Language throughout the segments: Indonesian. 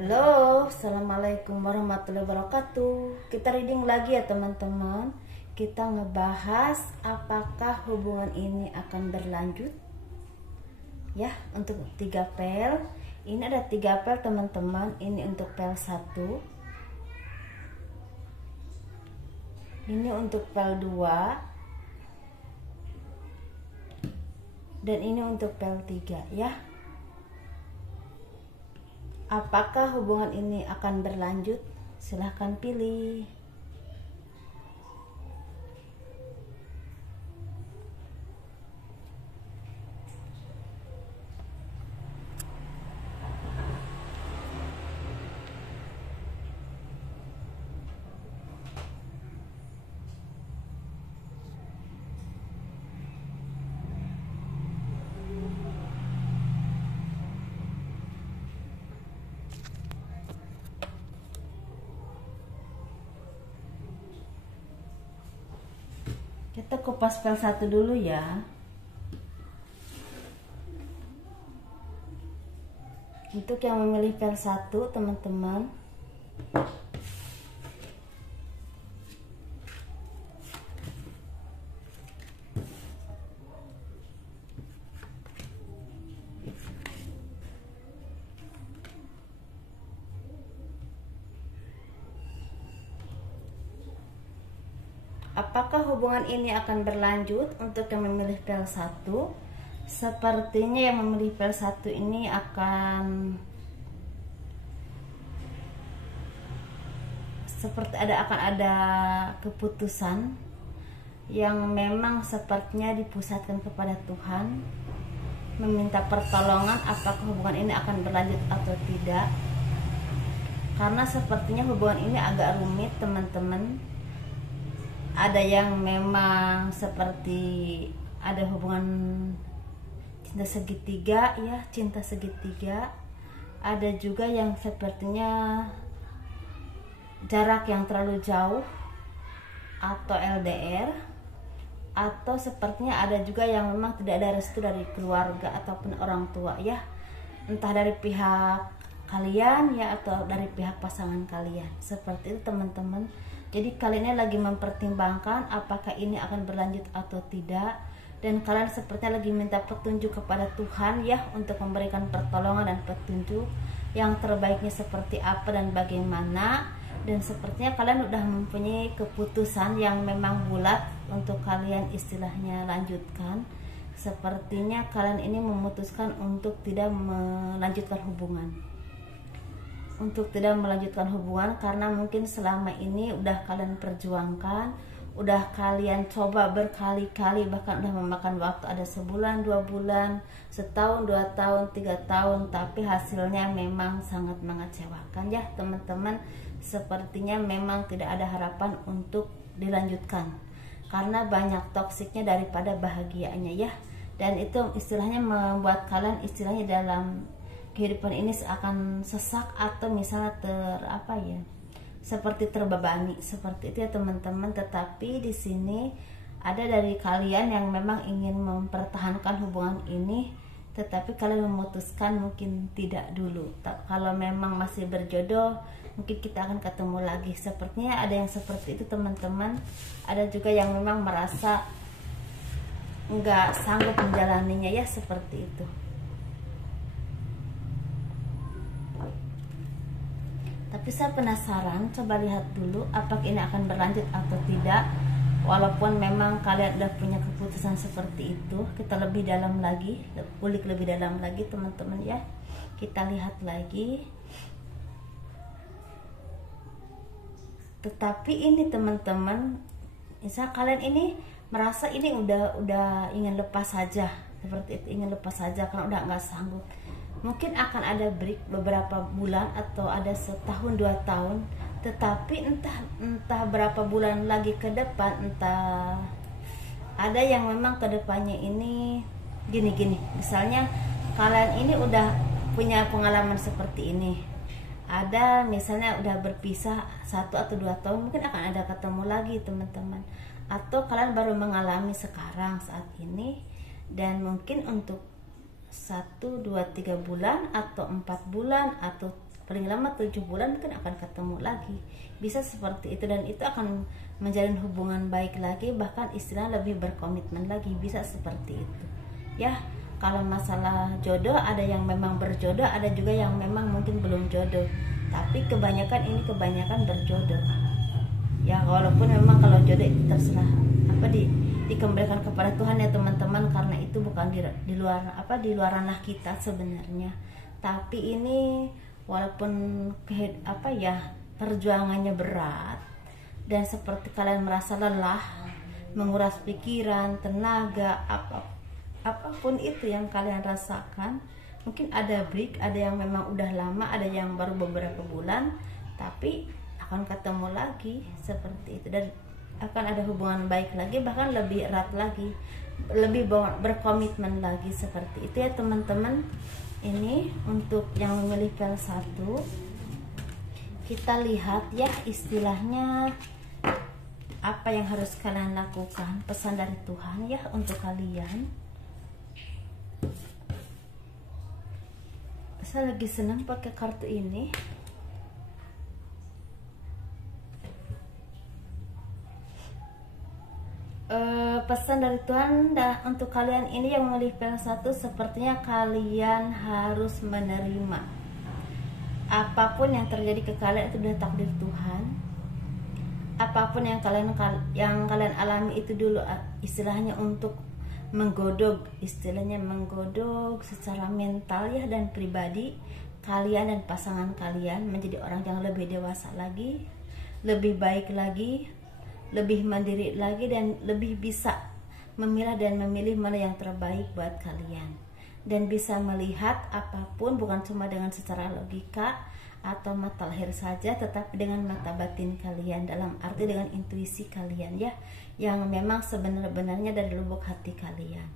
Halo, assalamualaikum warahmatullahi wabarakatuh. Kita reading lagi ya teman-teman. Kita ngebahas apakah hubungan ini akan berlanjut. Ya, untuk 3 pel. Ini ada 3 pel teman-teman. Ini untuk pel 1. Ini untuk pel 2. Dan ini untuk pel 3 ya. Apakah hubungan ini akan berlanjut? Silahkan pilih. Kita kupas pel 1 dulu ya. Untuk yang memilih pel 1 teman-teman, apakah hubungan ini akan berlanjut? Untuk yang memilih pel 1, sepertinya yang memilih pel 1 ini akan akan ada keputusan yang memang sepertinya dipusatkan kepada Tuhan, meminta pertolongan apakah hubungan ini akan berlanjut atau tidak. Karena sepertinya hubungan ini agak rumit teman-teman. Ada yang memang seperti ada hubungan cinta segitiga ya, cinta segitiga. Ada juga yang sepertinya jarak yang terlalu jauh atau LDR, atau sepertinya ada juga yang memang tidak ada restu dari keluarga ataupun orang tua ya, entah dari pihak kalian ya atau dari pihak pasangan kalian. Seperti itu teman-teman. Jadi kalian lagi mempertimbangkan apakah ini akan berlanjut atau tidak, dan kalian sepertinya lagi minta petunjuk kepada Tuhan ya, untuk memberikan pertolongan dan petunjuk yang terbaiknya seperti apa dan bagaimana. Dan sepertinya kalian udah mempunyai keputusan yang memang bulat untuk kalian istilahnya lanjutkan. Sepertinya kalian ini memutuskan untuk tidak melanjutkan hubungan. Karena mungkin selama ini udah kalian perjuangkan, udah kalian coba berkali-kali, bahkan udah memakan waktu ada sebulan, 2 bulan, setahun, 2 tahun, 3 tahun, tapi hasilnya memang sangat mengecewakan ya teman-teman. Sepertinya memang tidak ada harapan untuk dilanjutkan karena banyak toksiknya daripada bahagianya ya. Dan itu istilahnya membuat kalian istilahnya dalam kehidupan ini seakan sesak atau misalnya seperti terbebani, seperti itu ya teman-teman. Tetapi di sini ada dari kalian yang memang ingin mempertahankan hubungan ini, tetapi kalian memutuskan mungkin tidak dulu. Kalau memang masih berjodoh, mungkin kita akan ketemu lagi. Sepertinya ada yang seperti itu teman-teman. Ada juga yang memang merasa nggak sanggup menjalaninya ya, seperti itu. Tapi saya penasaran, coba lihat dulu apakah ini akan berlanjut atau tidak. Walaupun memang kalian udah punya keputusan seperti itu, kita lebih dalam lagi, ulik lebih dalam lagi teman-teman ya. Kita lihat lagi. Tetapi ini teman-teman, misal kalian ini merasa ini udah ingin lepas saja, seperti itu, ingin lepas saja karena udah nggak sanggup. Mungkin akan ada break beberapa bulan atau ada setahun 2 tahun, tetapi entah berapa bulan lagi ke depan, entah ada yang memang ke depannya ini gini. Misalnya kalian ini udah punya pengalaman seperti ini, ada misalnya udah berpisah 1 atau 2 tahun, mungkin akan ada ketemu lagi teman-teman. Atau kalian baru mengalami sekarang saat ini, dan mungkin untuk 1, 2, 3 bulan atau 4 bulan atau paling lama 7 bulan mungkin akan ketemu lagi, bisa seperti itu, dan itu akan menjalin hubungan baik lagi, bahkan istilah lebih berkomitmen lagi, bisa seperti itu ya. Kalau masalah jodoh, ada yang memang berjodoh, ada juga yang memang mungkin belum jodoh, tapi kebanyakan berjodoh ya. Walaupun memang kalau jodoh itu terserah dikembalikan kepada Tuhan ya teman-teman, karena itu bukan di luar ranah kita sebenarnya. Tapi ini walaupun perjuangannya berat dan seperti kalian merasa lelah, menguras pikiran, tenaga, apapun itu yang kalian rasakan, mungkin ada break, ada yang memang udah lama, ada yang baru beberapa bulan, tapi akan ketemu lagi seperti itu, dan akan ada hubungan baik lagi, bahkan lebih erat lagi, lebih berkomitmen lagi, seperti itu ya teman-teman. Ini untuk yang memilih pel 1, kita lihat ya istilahnya apa yang harus kalian lakukan, pesan dari Tuhan ya untuk kalian. Saya lagi senang pakai kartu ini. Pesan dari Tuhan untuk kalian ini yang memilih pel 1, sepertinya kalian harus menerima apapun yang terjadi ke kalian, itu sudah takdir Tuhan. Apapun yang kalian alami itu dulu istilahnya untuk menggodok secara mental ya dan pribadi kalian dan pasangan kalian menjadi orang yang lebih dewasa lagi, lebih baik lagi, lebih mandiri lagi, dan lebih bisa memilah dan memilih mana yang terbaik buat kalian, dan bisa melihat apapun bukan cuma dengan secara logika atau mata lahir saja, tetapi dengan mata batin kalian, dalam arti dengan intuisi kalian ya, yang memang sebenarnya dari lubuk hati kalian.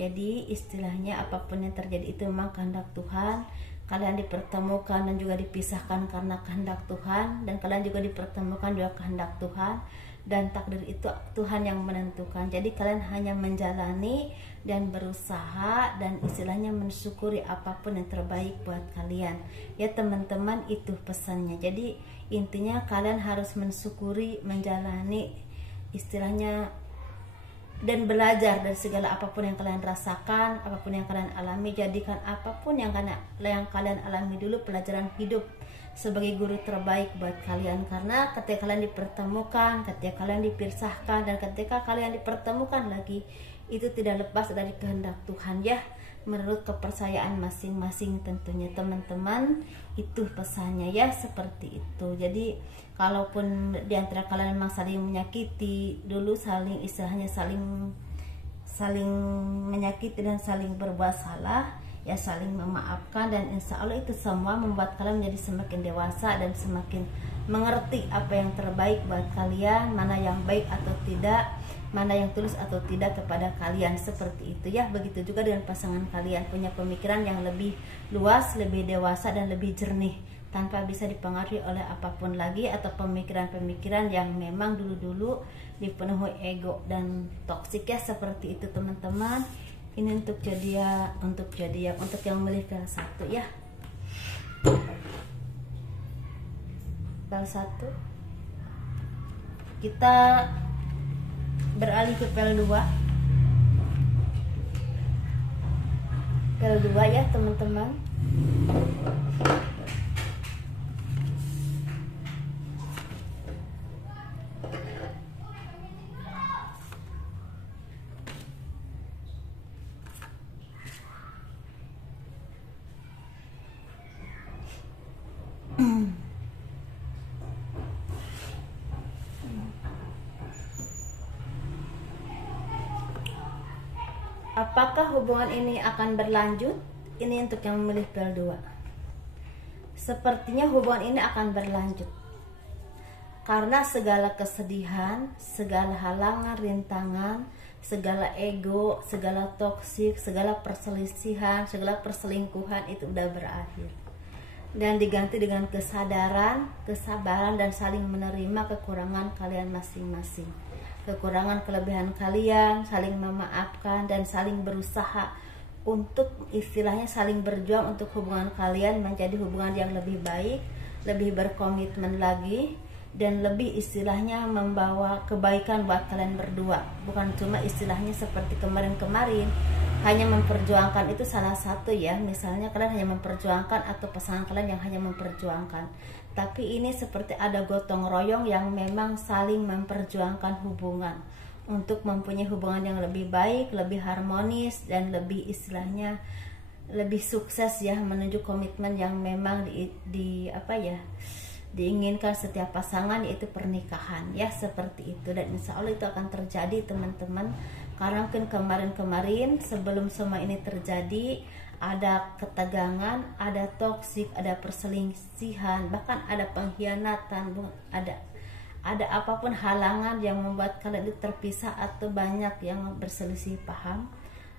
Jadi istilahnya apapun yang terjadi itu memang kehendak Tuhan. Kalian dipertemukan dan juga dipisahkan karena kehendak Tuhan, dan kalian juga dipertemukan juga kehendak Tuhan, dan takdir itu Tuhan yang menentukan. Jadi kalian hanya menjalani dan berusaha dan istilahnya mensyukuri apapun yang terbaik buat kalian ya teman-teman. Itu pesannya. Jadi intinya kalian harus mensyukuri, menjalani istilahnya, dan belajar dari segala apapun yang kalian rasakan, apapun yang kalian alami. Jadikan apapun yang kalian alami dulu pelajaran hidup sebagai guru terbaik buat kalian, karena ketika kalian dipertemukan, ketika kalian dipisahkan, dan ketika kalian dipertemukan lagi, itu tidak lepas dari kehendak Tuhan ya, menurut kepercayaan masing-masing tentunya teman-teman. Itu pesannya ya, seperti itu. Jadi kalaupun diantara kalian memang saling menyakiti dulu, istilahnya saling menyakiti dan saling berbuat salah ya, saling memaafkan, dan insya Allah itu semua membuat kalian menjadi semakin dewasa dan semakin mengerti apa yang terbaik buat kalian, mana yang baik atau tidak, mana yang tulus atau tidak kepada kalian, seperti itu ya. Begitu juga dengan pasangan kalian, punya pemikiran yang lebih luas, lebih dewasa, dan lebih jernih, tanpa bisa dipengaruhi oleh apapun lagi, atau pemikiran-pemikiran yang memang dulu-dulu dipenuhi ego dan toksik ya, seperti itu teman-teman. Ini untuk yang memilih pel 1 ya. Pel 1, kita beralih ke pel 2. Pel 2 ya teman-teman. Apakah hubungan ini akan berlanjut? Ini untuk yang memilih pel 2. Sepertinya hubungan ini akan berlanjut, karena segala kesedihan, segala halangan, rintangan, segala ego, segala toksik, segala perselisihan, segala perselingkuhan itu udah berakhir, dan diganti dengan kesadaran, kesabaran, dan saling menerima kekurangan kalian masing-masing, kekurangan kelebihan kalian, saling memaafkan, dan saling berusaha untuk istilahnya saling berjuang untuk hubungan kalian menjadi hubungan yang lebih baik, lebih berkomitmen lagi, dan lebih istilahnya membawa kebaikan buat kalian berdua. Bukan cuma istilahnya seperti kemarin-kemarin hanya memperjuangkan, itu salah satu ya, misalnya kalian hanya memperjuangkan atau pasangan kalian yang hanya memperjuangkan, tapi ini seperti ada gotong royong yang memang saling memperjuangkan hubungan untuk mempunyai hubungan yang lebih baik, lebih harmonis, dan lebih istilahnya lebih sukses ya, menuju komitmen yang memang diinginkan setiap pasangan, yaitu pernikahan ya, seperti itu. Dan insya Allah itu akan terjadi teman-teman, karena mungkin kemarin-kemarin sebelum semua ini terjadi ada ketegangan, ada toksik, ada perselingkuhan, bahkan ada pengkhianatan, ada apapun halangan yang membuat kalian itu terpisah, atau banyak yang berselisih paham,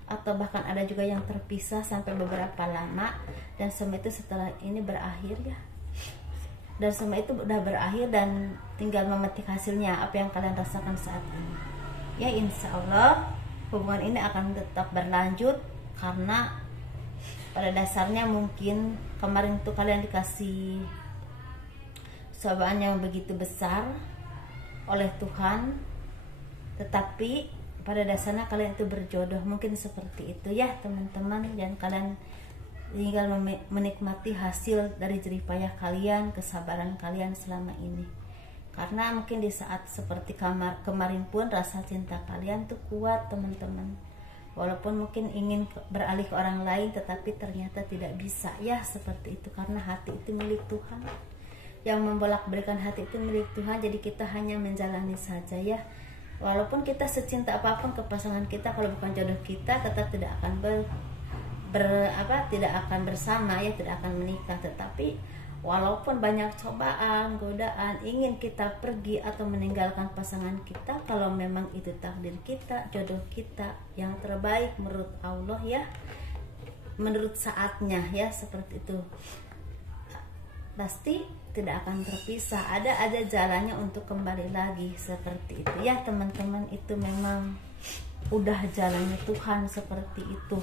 atau bahkan ada juga yang terpisah sampai beberapa lama. Dan semua itu setelah ini berakhir ya, dan semua itu udah berakhir dan tinggal memetik hasilnya apa yang kalian rasakan saat ini ya. Insya Allah hubungan ini akan tetap berlanjut, karena pada dasarnya mungkin kemarin tuh kalian dikasih cobaan yang begitu besar oleh Tuhan, tetapi pada dasarnya kalian itu berjodoh, mungkin seperti itu ya teman-teman. Dan kalian tinggal menikmati hasil dari jerih payah kalian, kesabaran kalian selama ini. Karena mungkin di saat seperti kemarin pun rasa cinta kalian tuh kuat teman-teman, walaupun mungkin ingin beralih ke orang lain, tetapi ternyata tidak bisa ya, seperti itu. Karena hati itu milik Tuhan, yang membolak-balikan hati itu milik Tuhan. Jadi kita hanya menjalani saja ya, walaupun kita secinta apapun ke pasangan kita, kalau bukan jodoh kita tetap tidak akan tidak akan bersama ya, tidak akan menikah. Tetapi walaupun banyak cobaan, godaan, ingin kita pergi atau meninggalkan pasangan kita, kalau memang itu takdir kita, jodoh kita yang terbaik menurut Allah ya, menurut saatnya ya, seperti itu, pasti tidak akan terpisah. Ada jalannya untuk kembali lagi, seperti itu ya teman-teman. Itu memang udah jalannya Tuhan, seperti itu.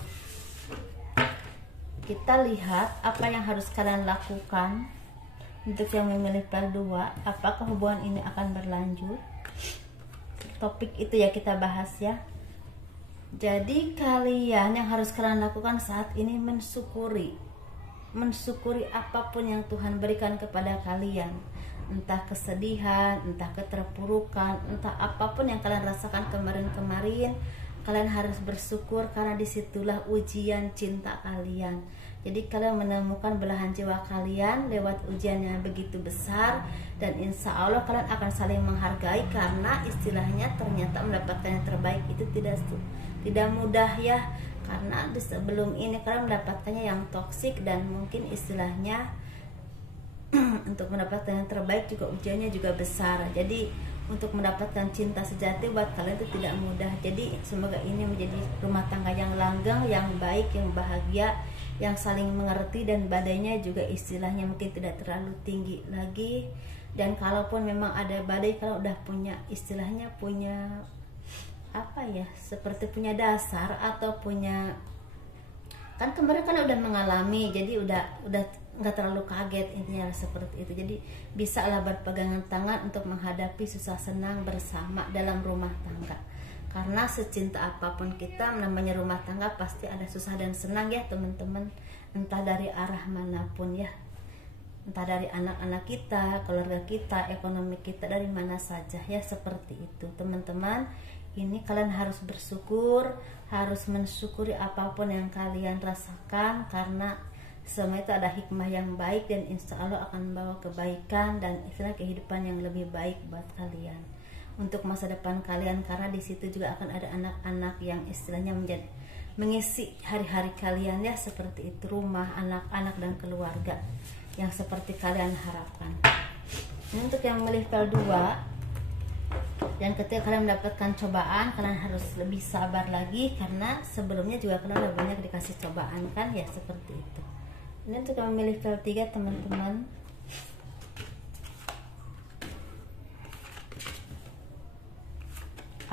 Kita lihat apa yang harus kalian lakukan untuk yang memilih PL2. Apakah hubungan ini akan berlanjut? Topik itu ya kita bahas ya. Jadi kalian yang harus kalian lakukan saat ini mensyukuri apapun yang Tuhan berikan kepada kalian, entah kesedihan, entah keterpurukan, entah apapun yang kalian rasakan kemarin-kemarin. Kalian harus bersyukur, karena disitulah ujian cinta kalian. Jadi kalian menemukan belahan jiwa kalian lewat ujian yang begitu besar, dan insya Allah kalian akan saling menghargai, karena istilahnya ternyata mendapatkan yang terbaik itu tidak mudah ya. Karena sebelum ini kalian mendapatkannya yang toksik, dan mungkin istilahnya untuk mendapatkan yang terbaik juga ujiannya juga besar. Jadi untuk mendapatkan cinta sejati buat kalian itu tidak mudah. Jadi semoga ini menjadi rumah tangga yang langgeng, yang baik, yang bahagia, yang saling mengerti, dan badainya juga istilahnya mungkin tidak terlalu tinggi lagi. Dan kalaupun memang ada badai, kalau udah punya istilahnya punya seperti punya dasar, atau punya, kan kemarin kan udah mengalami, jadi udah nggak terlalu kaget, intinya seperti itu. Jadi bisa lah berpegangan tangan untuk menghadapi susah senang bersama dalam rumah tangga. Karena secinta apapun kita, namanya rumah tangga pasti ada susah dan senang ya teman-teman, entah dari arah manapun ya, entah dari anak-anak kita, keluarga kita, ekonomi kita, dari mana saja ya, seperti itu teman-teman. Ini kalian harus bersyukur, harus mensyukuri apapun yang kalian rasakan, karena semua itu ada hikmah yang baik, dan insya Allah akan membawa kebaikan dan istilah kehidupan yang lebih baik buat kalian untuk masa depan kalian. Karena di situ juga akan ada anak-anak yang istilahnya mengisi hari-hari kalian ya, seperti itu, rumah, anak-anak dan keluarga yang seperti kalian harapkan. Ini untuk yang memilih PL2. Dan ketika kalian mendapatkan cobaan, kalian harus lebih sabar lagi, karena sebelumnya juga kalian lebih banyak dikasih cobaan kan ya, seperti itu. Ini untuk yang memilih PL3 teman-teman.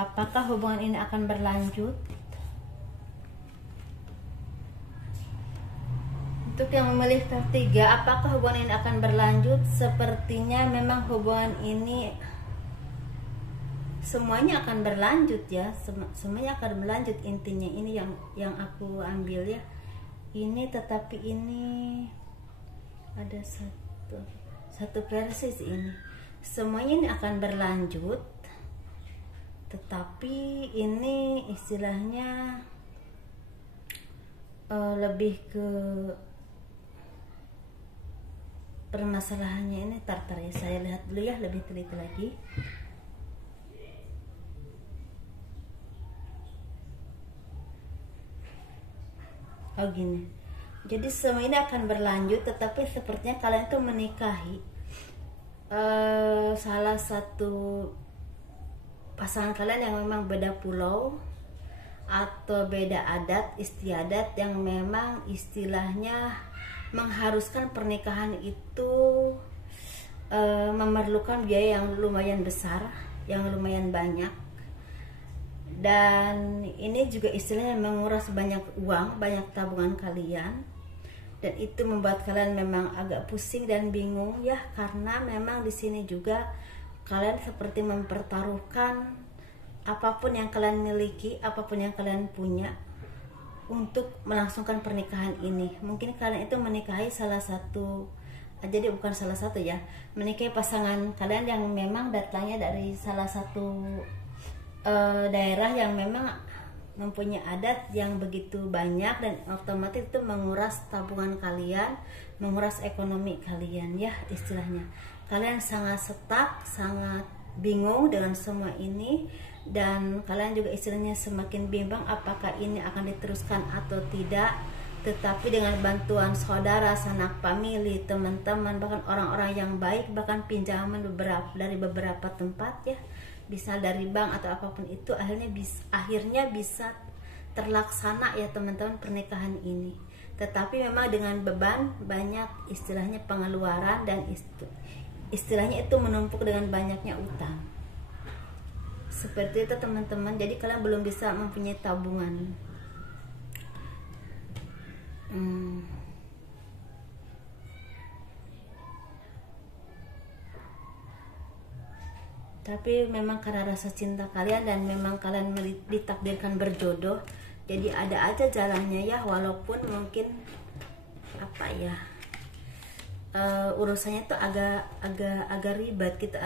Apakah hubungan ini akan berlanjut? Untuk yang memilih ketiga, apakah hubungan ini akan berlanjut? Sepertinya memang hubungan ini semuanya akan berlanjut ya, semuanya akan berlanjut, intinya ini yang aku ambil ya ini. Tetapi ini ada satu versi ini, semuanya ini akan berlanjut, tetapi ini istilahnya lebih ke permasalahannya ini. Tar ya, saya lihat dulu ya lebih teliti lagi. Oh gini, jadi semua ini akan berlanjut, tetapi sepertinya kalian tuh menikahi salah satu pasangan kalian yang memang beda pulau atau beda adat istiadat, yang memang istilahnya mengharuskan pernikahan itu memerlukan biaya yang lumayan besar, yang lumayan banyak, dan ini juga istilahnya menguras banyak uang, banyak tabungan kalian, dan itu membuat kalian memang agak pusing dan bingung ya, karena memang di sini juga kalian seperti mempertaruhkan apapun yang kalian miliki, apapun yang kalian punya untuk melangsungkan pernikahan ini. Mungkin kalian itu menikahi salah satu, jadi bukan salah satu ya, menikahi pasangan kalian yang memang datangnya dari salah satu daerah yang memang mempunyai adat yang begitu banyak, dan otomatis itu menguras tabungan kalian, menguras ekonomi kalian ya istilahnya. Kalian sangat stuck, sangat bingung dengan semua ini, dan kalian juga istilahnya semakin bimbang apakah ini akan diteruskan atau tidak. Tetapi dengan bantuan saudara, sanak famili, teman-teman, bahkan orang-orang yang baik, bahkan pinjaman dari beberapa tempat ya, bisa dari bank atau apapun itu, akhirnya bisa terlaksana ya teman-teman pernikahan ini. Tetapi memang dengan beban banyak, istilahnya pengeluaran, dan istilahnya itu menumpuk dengan banyaknya utang. Seperti itu teman-teman, jadi kalian belum bisa mempunyai tabungan. Tapi memang karena rasa cinta kalian, dan memang kalian ditakdirkan berjodoh, jadi ada aja jalannya ya, walaupun mungkin apa ya, urusannya tuh agak ribet gitu,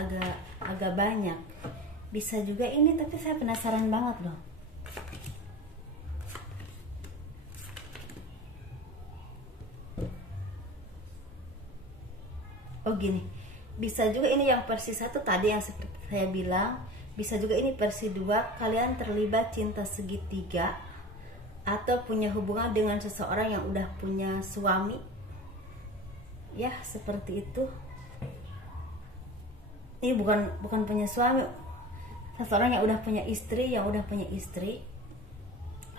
agak banyak. Bisa juga ini, tapi saya penasaran banget loh. Oh gini, bisa juga ini yang versi 1 tadi yang seperti saya bilang, bisa juga ini versi 2, kalian terlibat cinta segitiga atau punya hubungan dengan seseorang yang udah punya suami ya, seperti itu. Ini bukan punya suami, seseorang yang udah punya istri,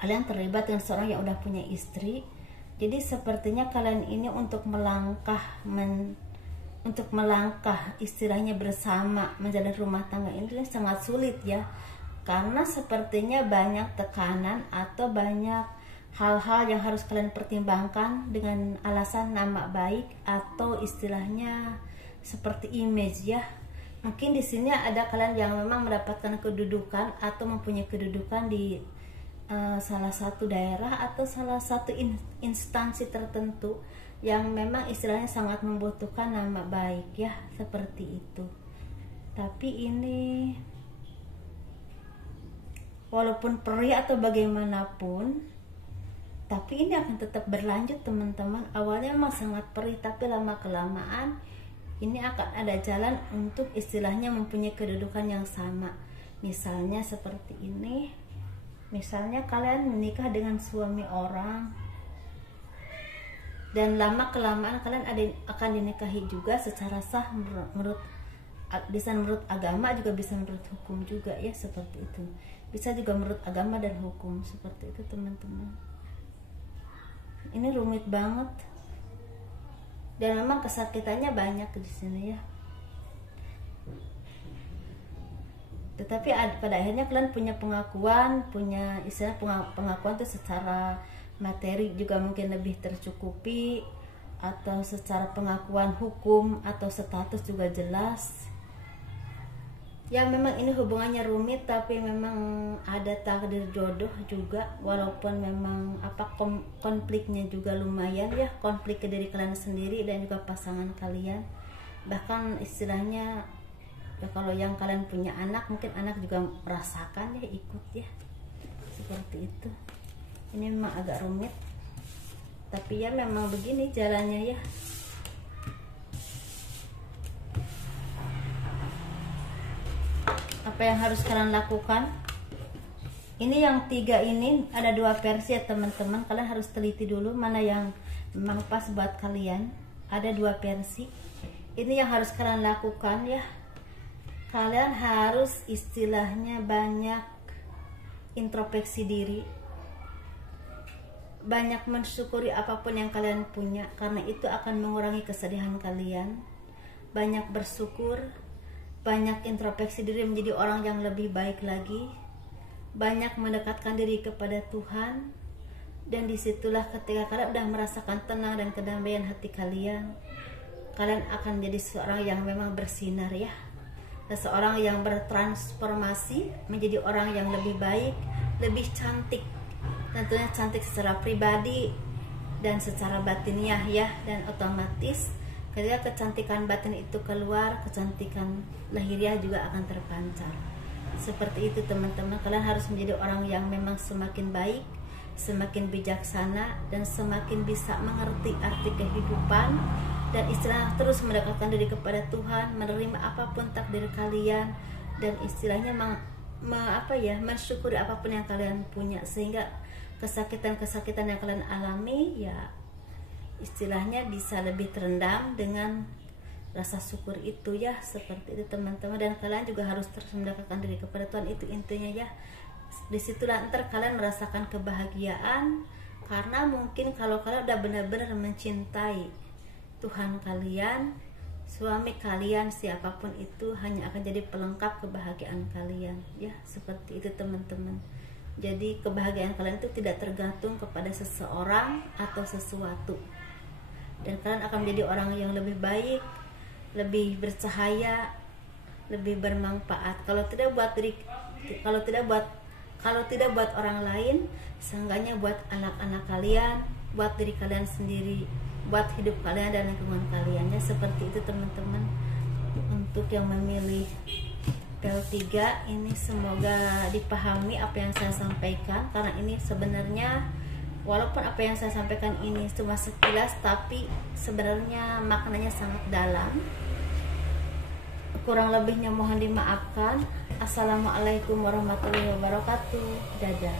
kalian terlibat dengan seseorang yang udah punya istri. Jadi sepertinya kalian ini untuk melangkah istilahnya bersama menjalin rumah tangga ini sangat sulit ya, karena sepertinya banyak tekanan atau banyak hal-hal yang harus kalian pertimbangkan dengan alasan nama baik atau istilahnya seperti image ya. Mungkin di sini ada kalian yang memang mendapatkan kedudukan atau mempunyai kedudukan di salah satu daerah atau salah satu instansi tertentu yang memang istilahnya sangat membutuhkan nama baik ya, seperti itu. Tapi ini walaupun perih atau bagaimanapun, tapi ini akan tetap berlanjut teman-teman. Awalnya memang sangat perih, tapi lama kelamaan ini akan ada jalan untuk istilahnya mempunyai kedudukan yang sama. Misalnya seperti ini, misalnya kalian menikah dengan suami orang, dan lama kelamaan kalian akan dinikahi juga secara sah menurut agama, juga bisa menurut hukum juga ya, seperti itu. Bisa juga menurut agama dan hukum, seperti itu teman-teman. Ini rumit banget, dan memang kesakitannya banyak di sini ya. Tetapi pada akhirnya kalian punya pengakuan, punya istilah pengakuan itu secara materi juga mungkin lebih tercukupi, atau secara pengakuan hukum atau status juga jelas. Ya memang ini hubungannya rumit, tapi memang ada takdir jodoh juga, walaupun memang konfliknya juga lumayan ya, konflik ke diri kalian sendiri dan juga pasangan kalian. Bahkan istilahnya ya, kalau yang kalian punya anak, mungkin anak juga merasakan ya, ikut ya, seperti itu. Ini memang agak rumit, tapi ya memang begini jalannya ya. Apa yang harus kalian lakukan? Ini yang 3 ini ada 2 versi ya teman-teman. Kalian harus teliti dulu mana yang memang pas buat kalian. Ada 2 versi. Ini yang harus kalian lakukan ya. Kalian harus istilahnya banyak introspeksi diri, banyak mensyukuri apapun yang kalian punya, karena itu akan mengurangi kesedihan kalian. Banyak bersyukur, banyak introspeksi diri menjadi orang yang lebih baik lagi, banyak mendekatkan diri kepada Tuhan, dan disitulah ketika kalian udah merasakan tenang dan kedamaian hati kalian, kalian akan jadi seorang yang memang bersinar ya, seseorang yang bertransformasi menjadi orang yang lebih baik, lebih cantik, tentunya cantik secara pribadi dan secara batiniah ya, dan otomatis ketika kecantikan batin itu keluar, kecantikan lahiriah juga akan terpancar. Seperti itu teman-teman, kalian harus menjadi orang yang memang semakin baik, semakin bijaksana, dan semakin bisa mengerti arti kehidupan, dan istilah terus mendekatkan diri kepada Tuhan, menerima apapun takdir kalian, dan istilahnya mensyukuri apapun yang kalian punya, sehingga kesakitan-kesakitan yang kalian alami ya istilahnya bisa lebih terendam dengan rasa syukur itu ya. Seperti itu teman-teman, dan kalian juga harus terus mendekatkan diri kepada Tuhan, itu intinya ya. Disitulah ntar kalian merasakan kebahagiaan, karena mungkin kalau kalian udah benar-benar mencintai Tuhan kalian, suami kalian, siapapun itu hanya akan jadi pelengkap kebahagiaan kalian ya. Seperti itu teman-teman. Jadi kebahagiaan kalian itu tidak tergantung kepada seseorang atau sesuatu, dan kalian akan menjadi orang yang lebih baik, lebih bercahaya, lebih bermanfaat. Kalau tidak buat orang lain, seenggaknya buat anak-anak kalian, buat diri kalian sendiri, buat hidup kalian dan lingkungan kalian ya. Seperti itu teman-teman. Untuk yang memilih L3 ini semoga dipahami apa yang saya sampaikan, karena ini sebenarnya walaupun apa yang saya sampaikan ini cuma sekilas, tapi sebenarnya maknanya sangat dalam. Kurang lebihnya mohon dimaafkan. Assalamualaikum warahmatullahi wabarakatuh. Dadah.